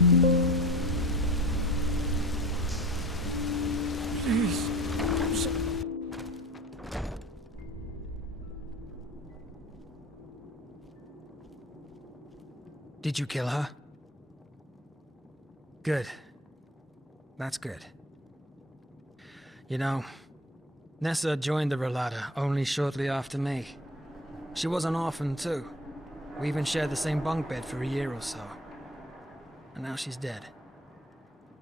Please. Did you kill her? Good. That's good. You know, Nessa joined the Relata only shortly after me. She was an orphan too. We even shared the same bunk bed for a year or so. And now she's dead.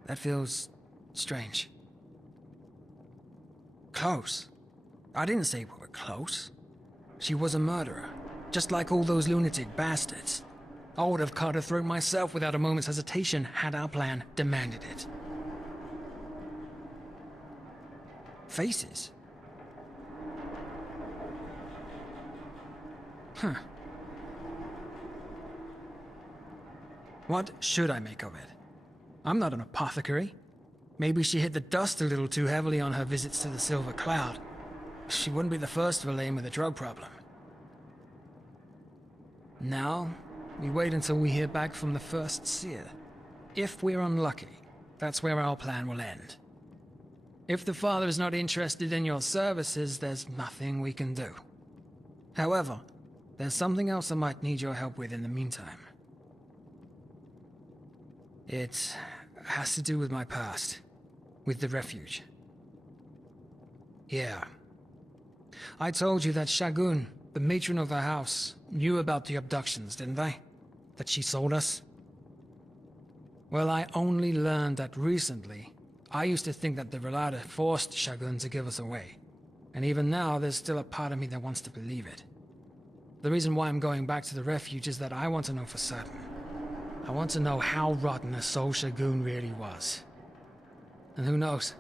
That feels strange. Close. I didn't say we were close. She was a murderer, just like all those lunatic bastards. I would have cut her throat myself without a moment's hesitation had our plan demanded it. Faces? Huh. What should I make of it? I'm not an apothecary. Maybe she hit the dust a little too heavily on her visits to the Silver Cloud. She wouldn't be the first villain with a drug problem. Now, we wait until we hear back from the first seer. If we're unlucky, that's where our plan will end. If the father is not interested in your services, there's nothing we can do. However, there's something else I might need your help with in the meantime. It has to do with my past, with the refuge. Yeah. I told you that Shagun, the matron of the house, knew about the abductions, didn't they? That she sold us? Well, I only learned that recently. I used to think that the Relata forced Shagun to give us away. And even now, there's still a part of me that wants to believe it. The reason why I'm going back to the refuge is that I want to know for certain. I want to know how rotten a soul Shagun really was. And who knows,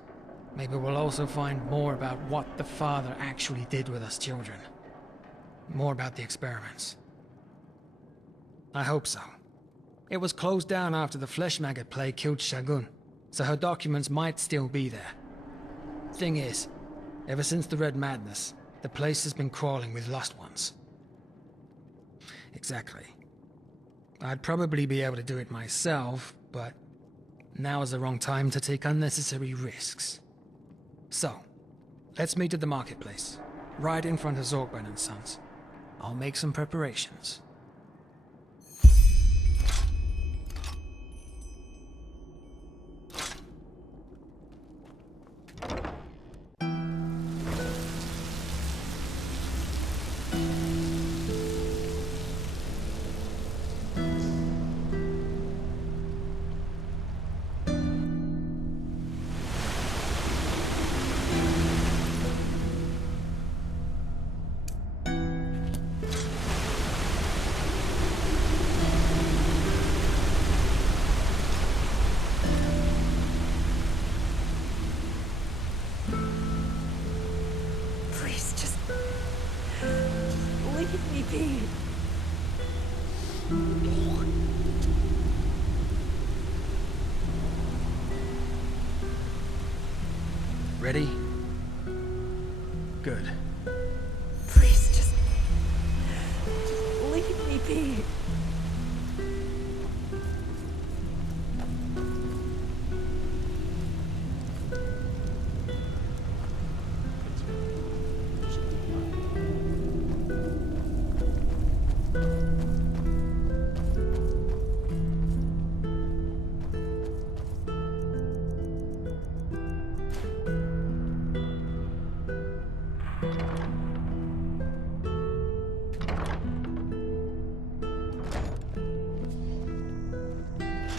maybe we'll also find more about what the father actually did with us children. More about the experiments. I hope so. It was closed down after the flesh maggot plague killed Shagun, so her documents might still be there. Thing is, ever since the Red Madness, the place has been crawling with lost ones. Exactly. I'd probably be able to do it myself, but now is the wrong time to take unnecessary risks. So, let's meet at the marketplace, right in front of Zorgben and Sons. I'll make some preparations. Ready? Good. Please, just leave me be.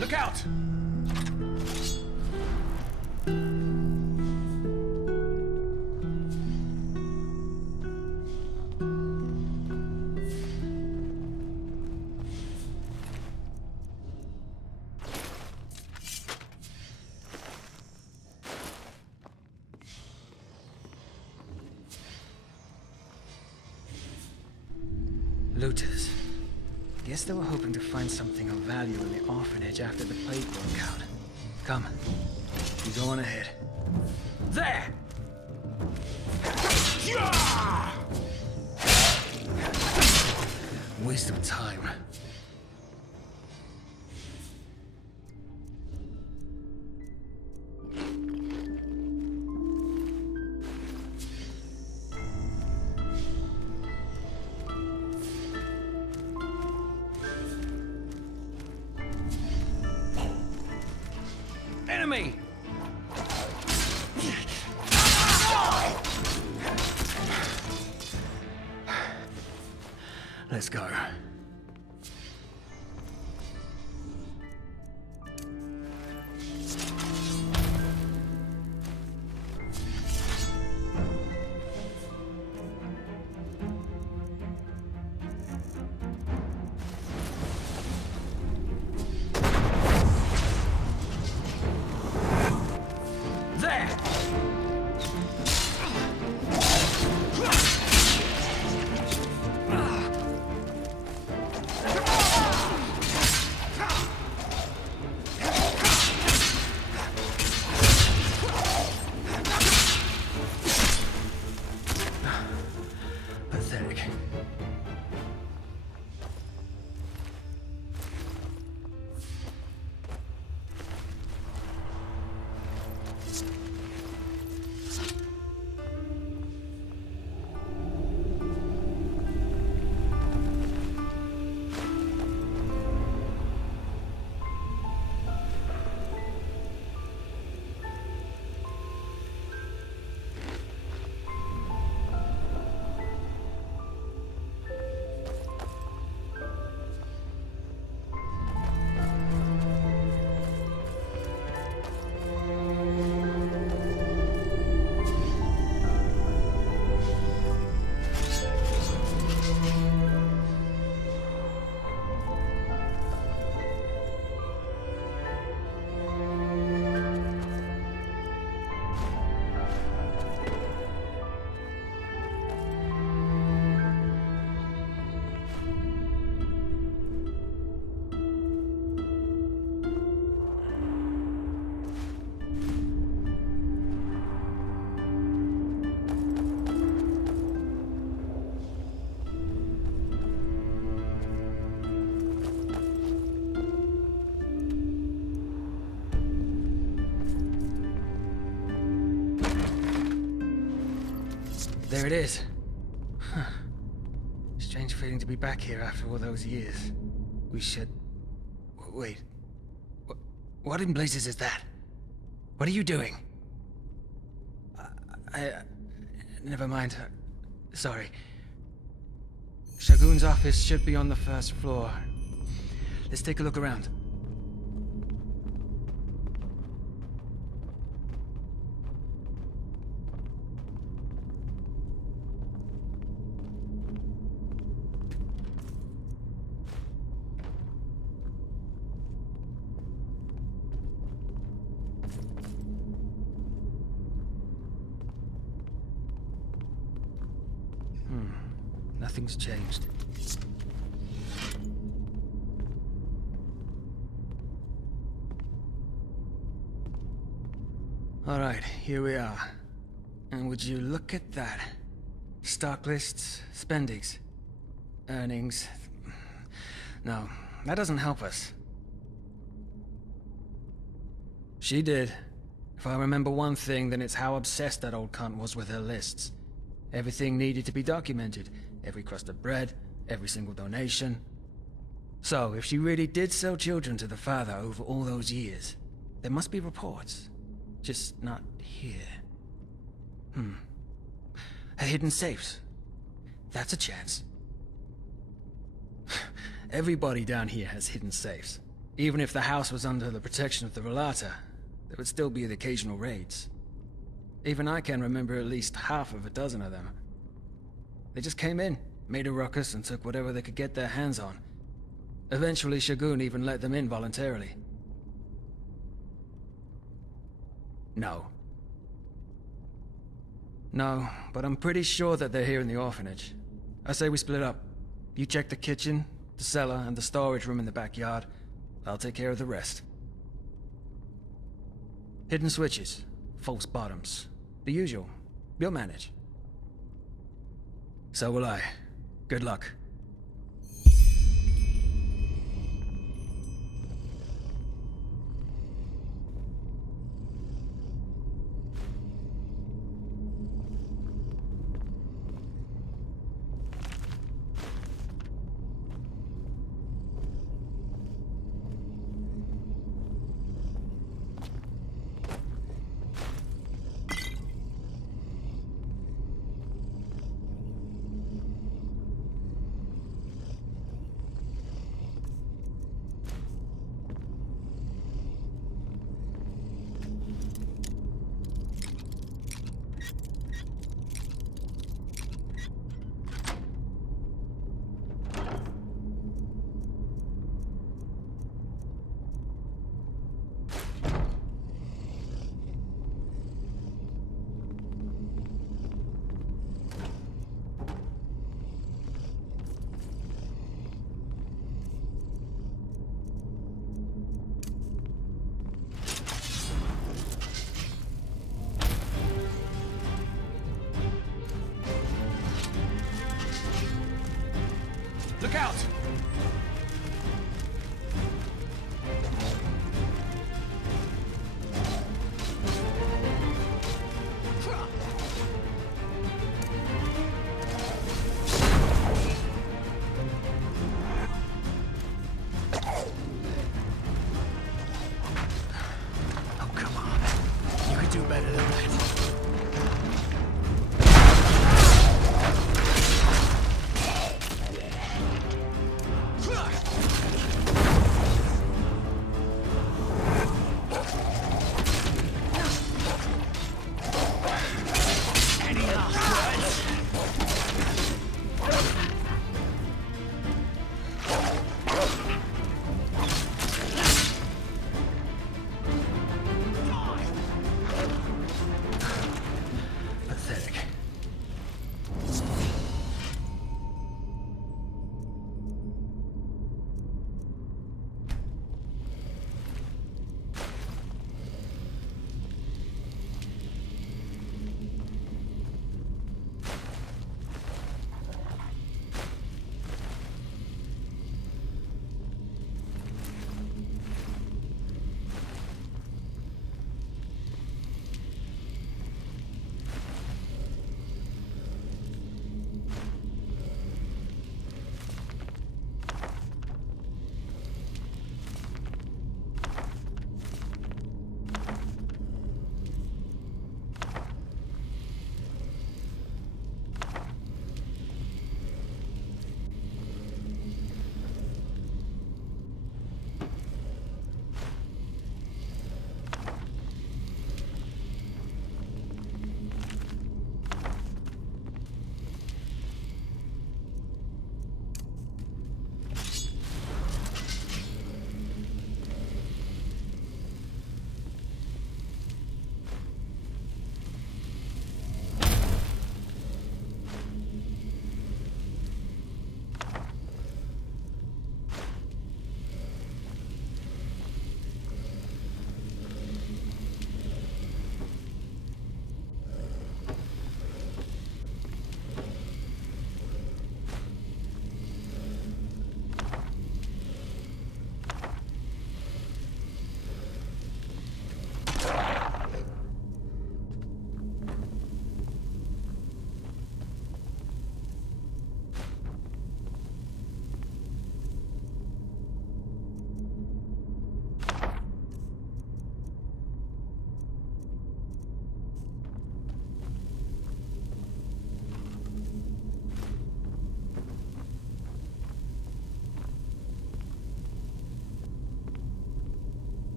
Look out! Looters. Guess they were hoping to find something of value in the orphanage after the plague broke out. Come, you go on ahead. There! Waste of time. enemy! Let's go. There! Pathetic. There it is. Huh. Strange feeling to be back here after all those years. We should... Wait. What in blazes is that? What are you doing? Never mind. Sorry. Shagun's office should be on the first floor. Let's take a look around. Nothing's changed. All right, here we are. And would you look at that? Stock lists, spendings, earnings. No, that doesn't help us. She did. If I remember one thing, then it's how obsessed that old cunt was with her lists. Everything needed to be documented. Every crust of bread, every single donation. So, if she really did sell children to the father over all those years, there must be reports. Just not here. Her hidden safes. That's a chance. Everybody down here has hidden safes. Even if the house was under the protection of the Relata, there would still be the occasional raids. Even I can remember at least half of a dozen of them. They just came in, made a ruckus, and took whatever they could get their hands on. Eventually, Shagun even let them in voluntarily. No. No, but I'm pretty sure that they're here in the orphanage. I say we split up. You check the kitchen, the cellar, and the storage room in the backyard. I'll take care of the rest. Hidden switches, false bottoms. The usual. You'll manage. So will I. Good luck.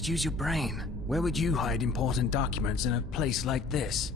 Just use your brain. Where would you hide important documents in a place like this?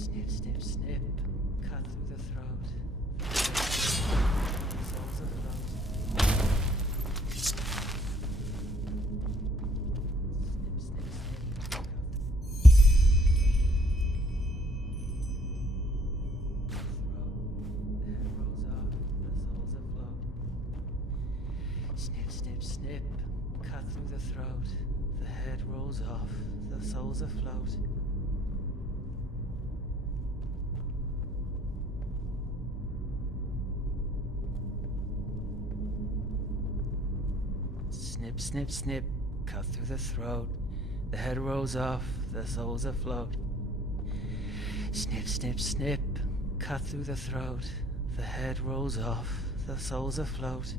Snip, snip, snip. Cut through the throat. Souls afloat. Snip, snip, snip. The head rolls off. The souls afloat. Snip, snip, snip. Cut through the throat. The head rolls off. The souls afloat. Snip, snip, snip, cut through the throat. The head rolls off, the soul's afloat. Snip, snip, snip, cut through the throat. The head rolls off, the soul's afloat.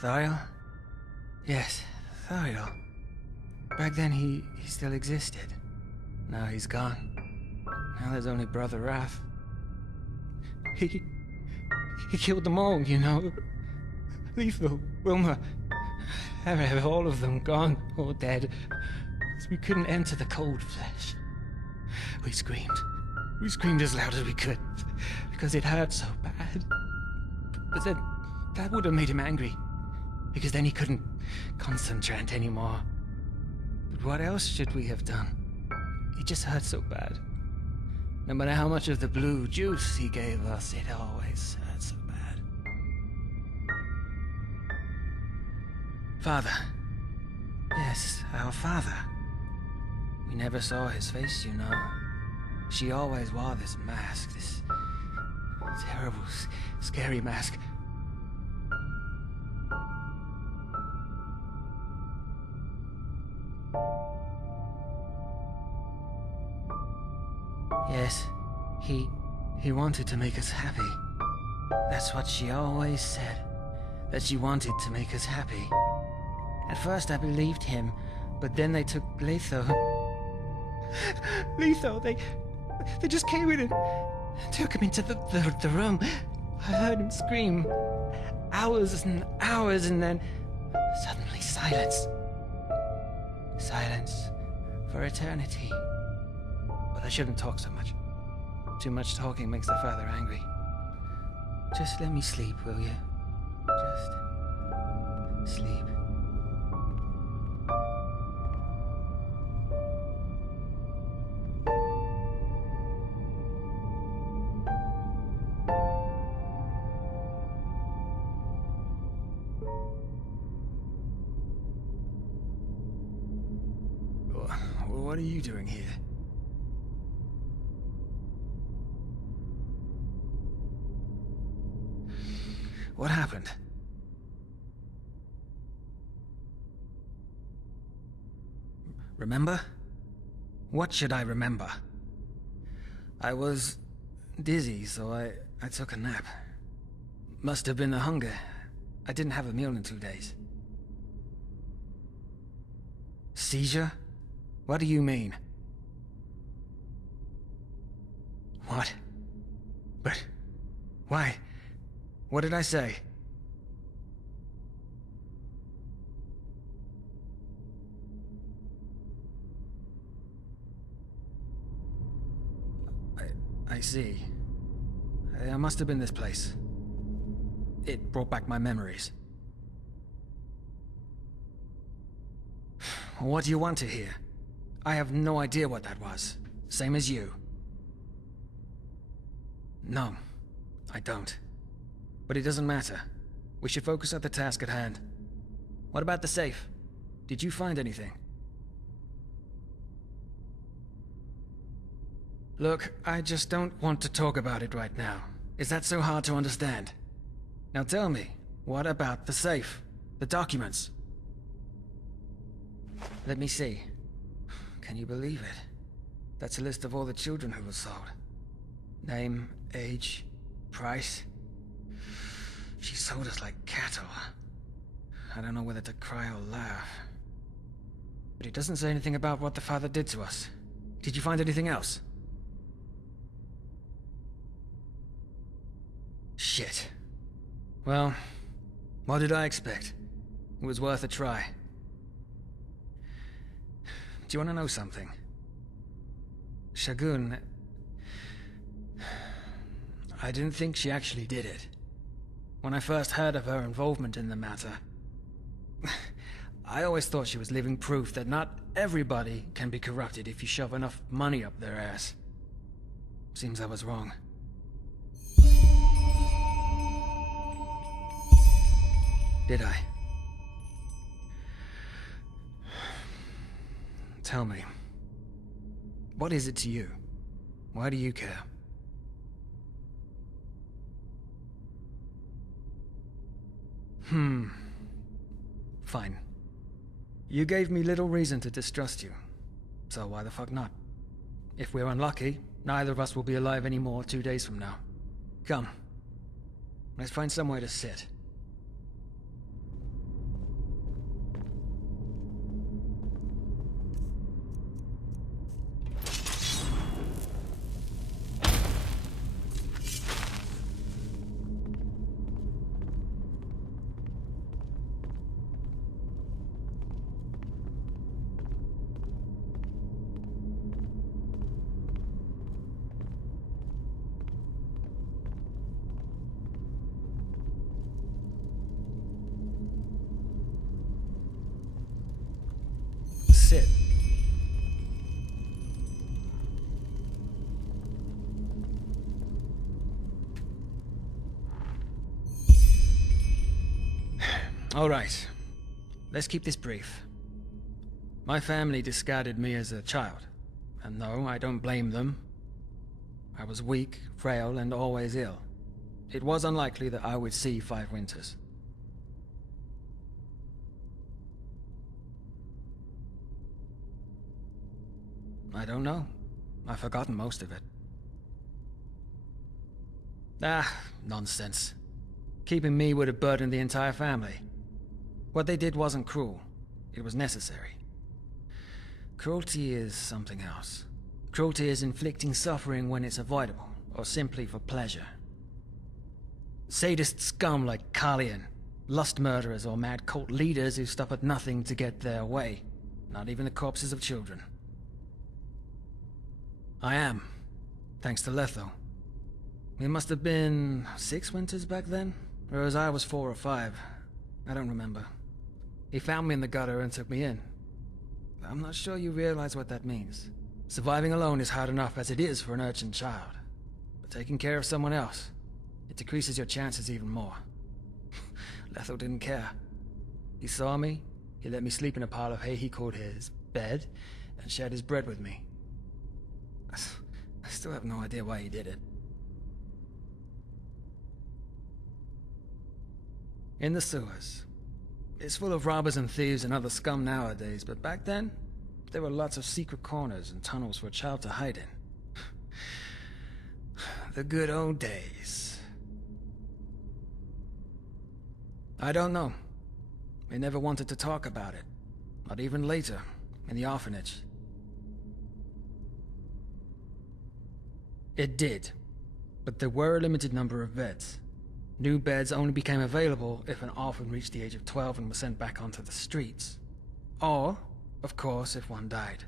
Thariel? Yes, Thariel. Back then he still existed. Now he's gone. Now there's only Brother Wrath. He killed them all, you know. Lethal, Wilma, all of them gone or dead. We couldn't enter the cold flesh. We screamed. We screamed as loud as we could, because it hurt so bad. But then, that would have made him angry, because then he couldn't concentrate anymore. But what else should we have done? It just hurt so bad. No matter how much of the blue juice he gave us, it always hurt so bad. Father. Yes, our father. We never saw his face, you know. She always wore this mask, this terrible, scary mask. Yes, he wanted to make us happy. That's what she always said, that she wanted to make us happy. At first I believed him, but then they took Letho. Letho, they just came in and took him into the room. I heard him scream. Hours and hours, and then suddenly silence. Silence for eternity. But I shouldn't talk so much. Too much talking makes the father angry. Just let me sleep, will you? Just sleep. What are you doing here? What happened? Remember? What should I remember? I was dizzy, so I took a nap. Must have been the hunger. I didn't have a meal in 2 days. Seizure? What do you mean? What? But why? What did I say? I see. I must have been this place. It brought back my memories. What do you want to hear? I have no idea what that was. Same as you. No, I don't. But it doesn't matter. We should focus on the task at hand. What about the safe? Did you find anything? Look, I just don't want to talk about it right now. Is that so hard to understand? Now tell me, what about the safe? The documents? Let me see. Can you believe it? That's a list of all the children who were sold. Name, age, price. She sold us like cattle. I don't know whether to cry or laugh. But it doesn't say anything about what the father did to us. Did you find anything else? Shit. Well, what did I expect? It was worth a try. you want to know something? Shagun... I didn't think she actually did it. When I first heard of her involvement in the matter, I always thought she was living proof that not everybody can be corrupted if you shove enough money up their ass. Seems I was wrong. Did I? Tell me, what is it to you? Why do you care? Fine. You gave me little reason to distrust you, so why the fuck not? If we're unlucky, neither of us will be alive anymore 2 days from now. Come. Let's find somewhere to sit. Sit. All right. Let's keep this brief. My family discarded me as a child, and no, I don't blame them. I was weak, frail, and always ill. It was unlikely that I would see 5 winters. I don't know. I've forgotten most of it. Nonsense. Keeping me would have burdened the entire family. What they did wasn't cruel. It was necessary. Cruelty is something else. Cruelty is inflicting suffering when it's avoidable, or simply for pleasure. Sadist scum like Kalian, lust murderers or mad cult leaders who stop at nothing to get their way. Not even the corpses of children. I am, thanks to Letho. It must have been 6 winters back then, whereas I was 4 or 5. I don't remember. He found me in the gutter and took me in. I'm not sure you realize what that means. Surviving alone is hard enough as it is for an urchin child. But taking care of someone else, it decreases your chances even more. Letho didn't care. He saw me, he let me sleep in a pile of hay he called his bed, and shared his bread with me. I still have no idea why he did it. In the sewers. It's full of robbers and thieves and other scum nowadays, but back then, there were lots of secret corners and tunnels for a child to hide in. The good old days. I don't know. They never wanted to talk about it. Not even later, in the orphanage. It did, but there were a limited number of beds. New beds only became available if an orphan reached the age of 12 and was sent back onto the streets. Or, of course, if one died.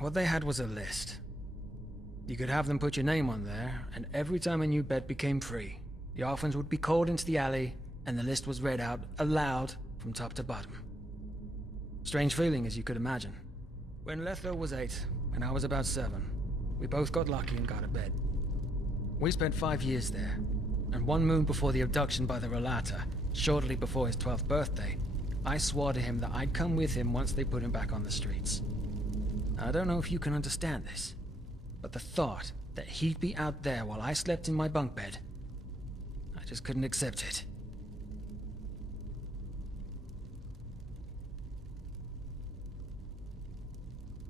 What they had was a list. You could have them put your name on there, and every time a new bed became free, the orphans would be called into the alley, and the list was read out aloud from top to bottom. Strange feeling, as you could imagine. When Letho was 8, and I was about 7, we both got lucky and got a bed. We spent 5 years there, and 1 moon before the abduction by the Relata, shortly before his 12th birthday, I swore to him that I'd come with him once they put him back on the streets. I don't know if you can understand this, but the thought that he'd be out there while I slept in my bunk bed, I just couldn't accept it.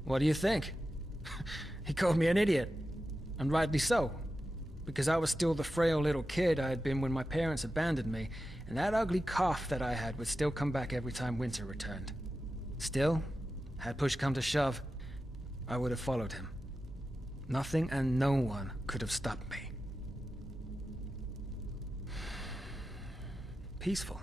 What do you think? He called me an idiot, and rightly so, because I was still the frail little kid I had been when my parents abandoned me, and that ugly cough that I had would still come back every time winter returned. Still, had push come to shove, I would have followed him. Nothing and no one could have stopped me. Peaceful.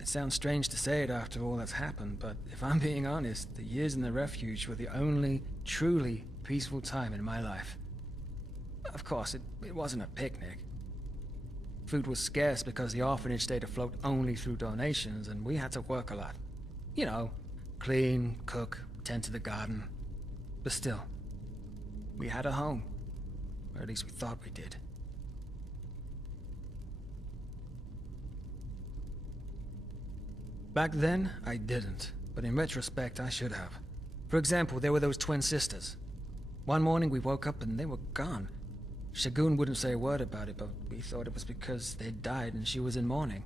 It sounds strange to say it after all that's happened, but if I'm being honest, the years in the refuge were the only truly peaceful time in my life. Of course, it wasn't a picnic. Food was scarce because the orphanage stayed afloat only through donations, and we had to work a lot. You know, clean, cook, tend to the garden. But still, we had a home. Or at least we thought we did. Back then, I didn't, but in retrospect, I should have. For example, there were those twin sisters. One morning we woke up and they were gone. Shagun wouldn't say a word about it, but we thought it was because they'd died and she was in mourning.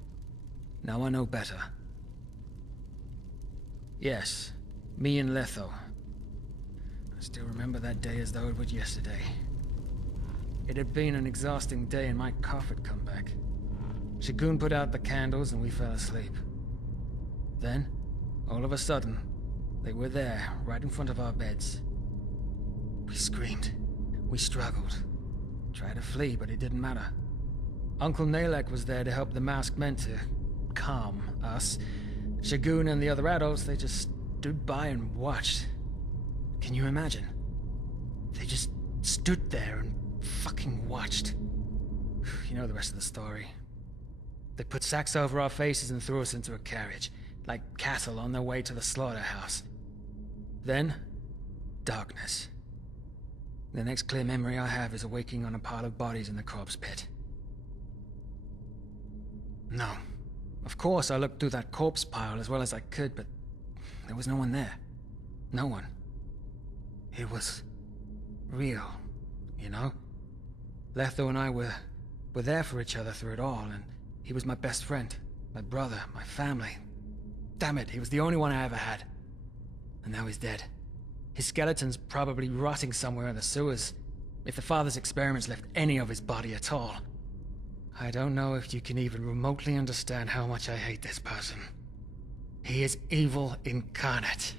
Now I know better. Yes, me and Letho. I still remember that day as though it was yesterday. It had been an exhausting day and my cough had come back. Shagun put out the candles and we fell asleep. Then, all of a sudden, they were there, right in front of our beds. We screamed. We struggled. Tried to flee, but it didn't matter. Uncle Nalek was there to help the masked men to calm us. Shagun and the other adults, they just stood by and watched. Can you imagine? They just stood there and fucking watched. You know the rest of the story. They put sacks over our faces and threw us into a carriage, like cattle on their way to the slaughterhouse. Then, darkness. The next clear memory I have is awaking on a pile of bodies in the corpse pit. No. Of course I looked through that corpse pile as well as I could, but there was no one there. No one. It was real, you know? Letho and I were there for each other through it all, and he was my best friend, my brother, my family. Damn it, he was the only one I ever had. And now he's dead. His skeleton's probably rotting somewhere in the sewers, if the father's experiments left any of his body at all. I don't know if you can even remotely understand how much I hate this person. He is evil incarnate.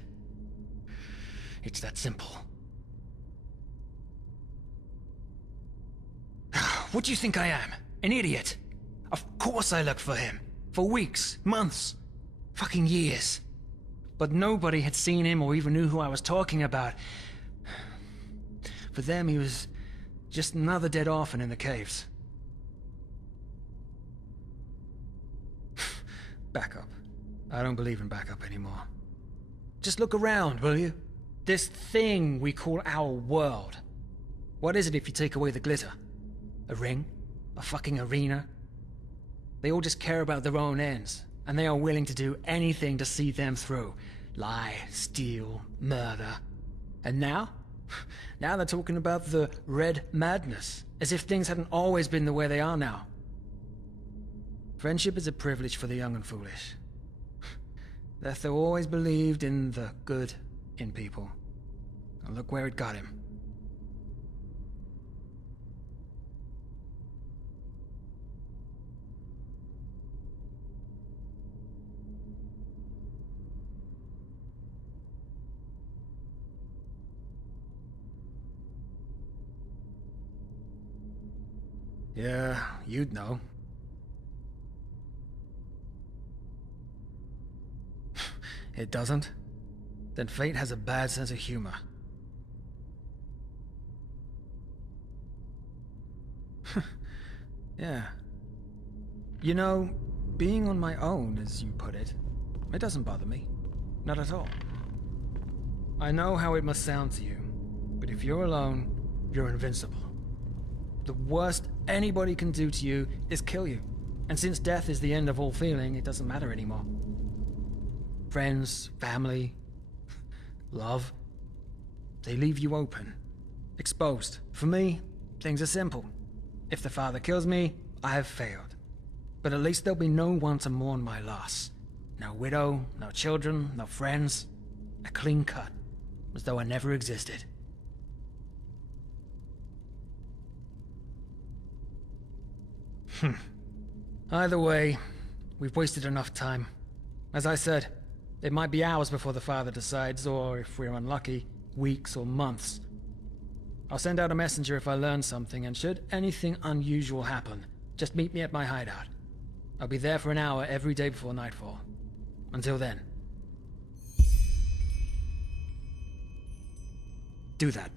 It's that simple. What do you think I am? An idiot? Of course I looked for him. For weeks, months, fucking years. But nobody had seen him or even knew who I was talking about. For them, he was just another dead orphan in the caves. Backup. I don't believe in backup anymore. Just look around, will you? This thing we call our world. What is it if you take away the glitter? A ring? A fucking arena? They all just care about their own ends, and they are willing to do anything to see them through. Lie, steal, murder. And now? Now they're talking about the red madness, as if things hadn't always been the way they are now. Friendship is a privilege for the young and foolish. Letho always believed in the good in people. And look where it got him. Yeah, you'd know. It doesn't? Then fate has a bad sense of humor. Yeah. You know, being on my own, as you put it, it doesn't bother me. Not at all. I know how it must sound to you, but if you're alone, you're invincible. The worst anybody can do to you is kill you. And since death is the end of all feeling, it doesn't matter anymore. Friends, family, love, they leave you open, exposed. For me, things are simple. If the father kills me, I have failed. But at least there'll be no one to mourn my loss. No widow, no children, no friends. A clean cut, as though I never existed. Either way, we've wasted enough time. As I said, it might be hours before the father decides, or if we're unlucky, weeks or months. I'll send out a messenger if I learn something, and should anything unusual happen, just meet me at my hideout. I'll be there for an hour every day before nightfall. Until then, do that.